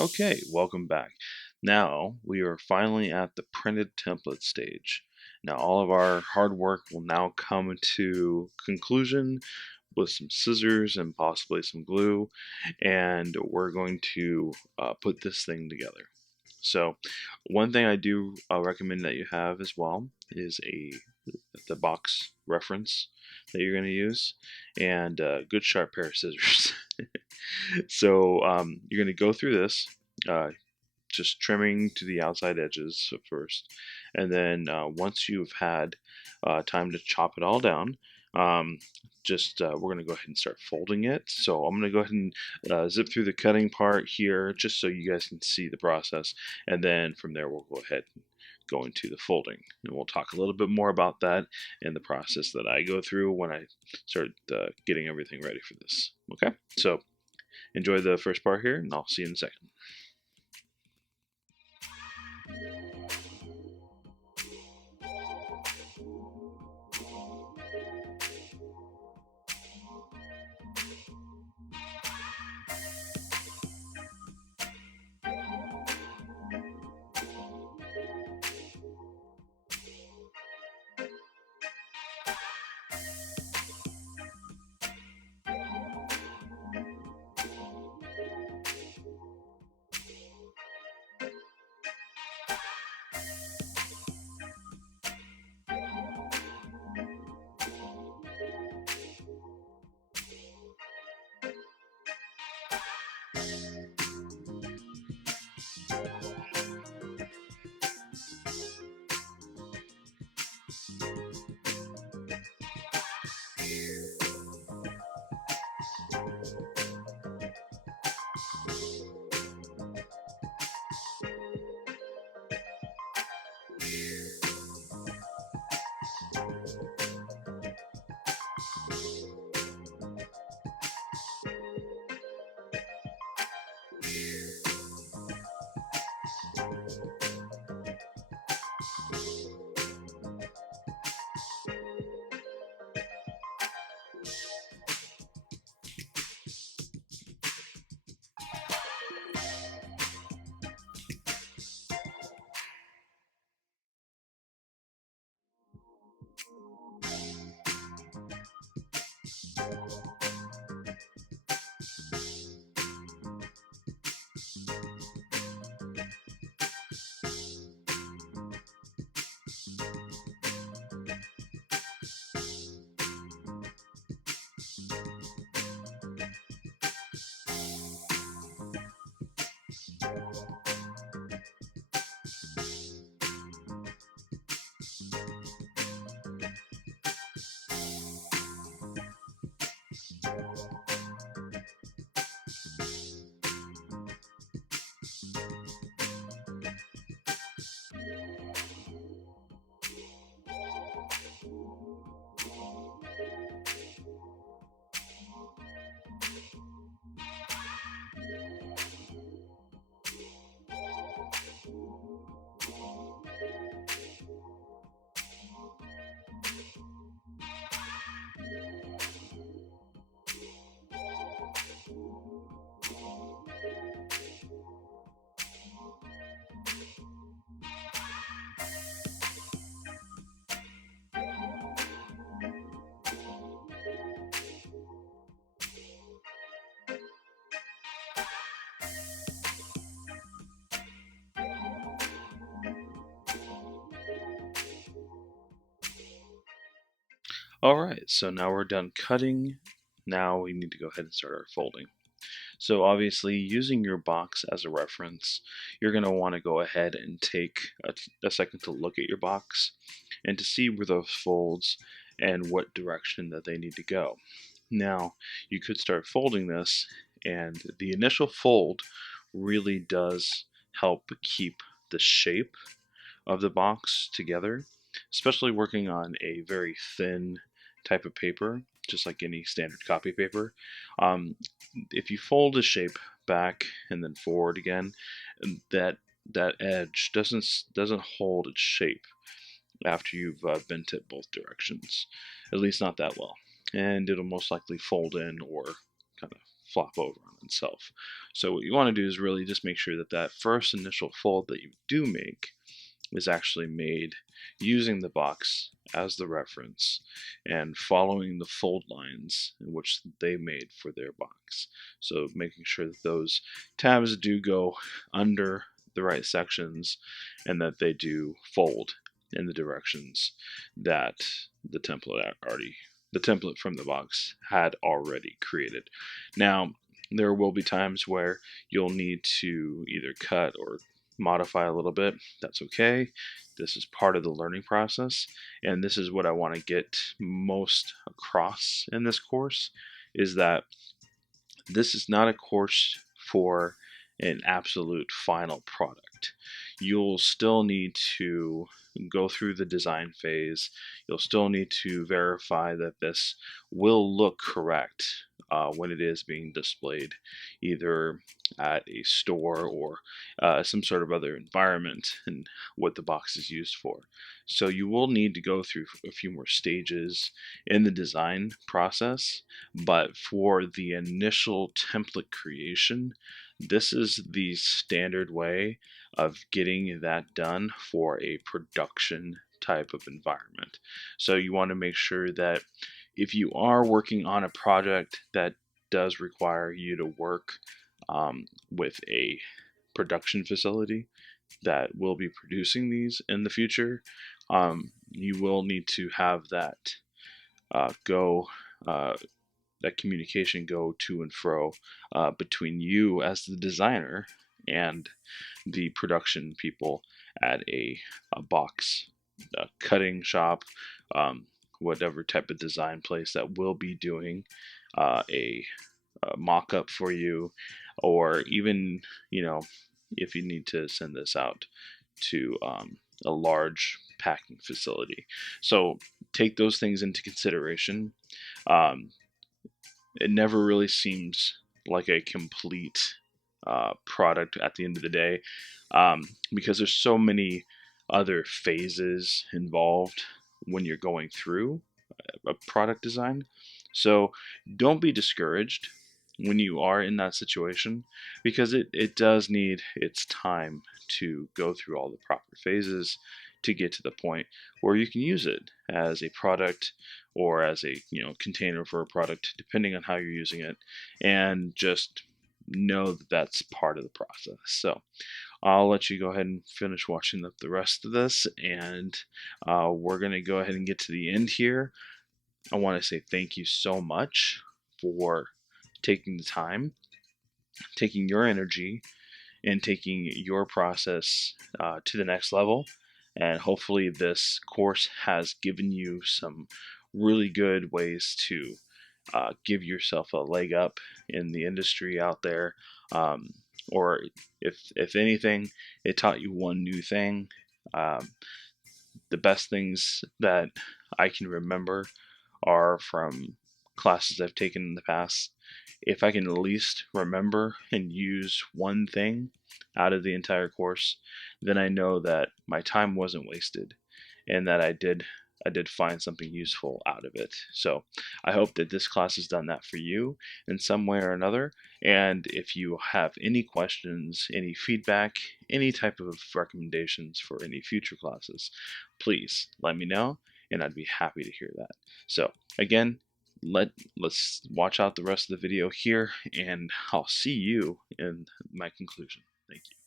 Okay, welcome back. Now we are finally at the printed template stage. Now all of our hard work will now come to conclusion with some scissors and possibly some glue, and we're going to put this thing together. So, one thing I do recommend that you have as well is the box reference that you're going to use, and a good sharp pair of scissors. So you're going to go through this, uh, just trimming to the outside edges at first, and then once you've had time to chop it all down, um, just we're going to go ahead and start folding it. So I'm going to go ahead and zip through the cutting part here, just so you guys can see the process, and then from there we'll go ahead and go into the folding, and we'll talk a little bit more about that and the process that I go through when I start getting everything ready for this. Okay, so enjoy the first part here, and I'll see you in a second. All right, so now we're done cutting. Now we need to go ahead and start our folding. So obviously, using your box as a reference, you're going to want to go ahead and take a second to look at your box and to see where those folds and what direction that they need to go. Now, you could start folding this, and the initial fold really does help keep the shape of the box together, especially working on a very thin type of paper, just like any standard copy paper. Um, if you fold the shape back and then forward again, that that edge doesn't hold its shape after you've bent it both directions, at least not that well, and it'll most likely fold in or kind of flop over on itself. So what you want to do is really just make sure that that first initial fold that you do make is actually made using the box as the reference and following the fold lines in which they made for their box. So making sure that those tabs do go under the right sections and that they do fold in the directions that the template from the box had already created. Now, there will be times where you'll need to either cut or modify a little bit. That's okay. This is part of the learning process, and this is what I want to get most across in this course, is that this is not a course for an absolute final product. You'll still need to go through the design phase. You'll still need to verify that this will look correct when it is being displayed, either at a store or some sort of other environment, and what the box is used for. So you will need to go through a few more stages in the design process, but for the initial template creation, this is the standard way of getting that done for a production type of environment. So you want to make sure that if you are working on a project that does require you to work with a production facility that will be producing these in the future, you will need to have that go that communication go to and fro between you as the designer and the production people at a box cutting shop, whatever type of design place that will be doing a mock-up for you, or even, you know, if you need to send this out to a large packing facility. So take those things into consideration. Um, it never really seems like a complete product at the end of the day, because there's so many other phases involved when you're going through a product design. So don't be discouraged when you are in that situation, because it does need its time to go through all the proper phases to get to the point where you can use it as a product or as a container for a product, depending on how you're using it, and just know that that's part of the process. So I'll let you go ahead and finish watching the rest of this, and we're going to go ahead and get to the end here. I want to say thank you so much for taking the time, taking your energy, and taking your process to the next level. And hopefully, this course has given you some really good ways to give yourself a leg up in the industry out there. Or if anything, it taught you one new thing. Um, the best things that I can remember are from classes I've taken in the past. If I can at least remember and use one thing out of the entire course, then I know that my time wasn't wasted and that I did find something useful out of it. So I hope that this class has done that for you in some way or another. And if you have any questions, any feedback, any type of recommendations for any future classes, please let me know, and I'd be happy to hear that. So again, let's watch out the rest of the video here, and I'll see you in my conclusion. Thank you.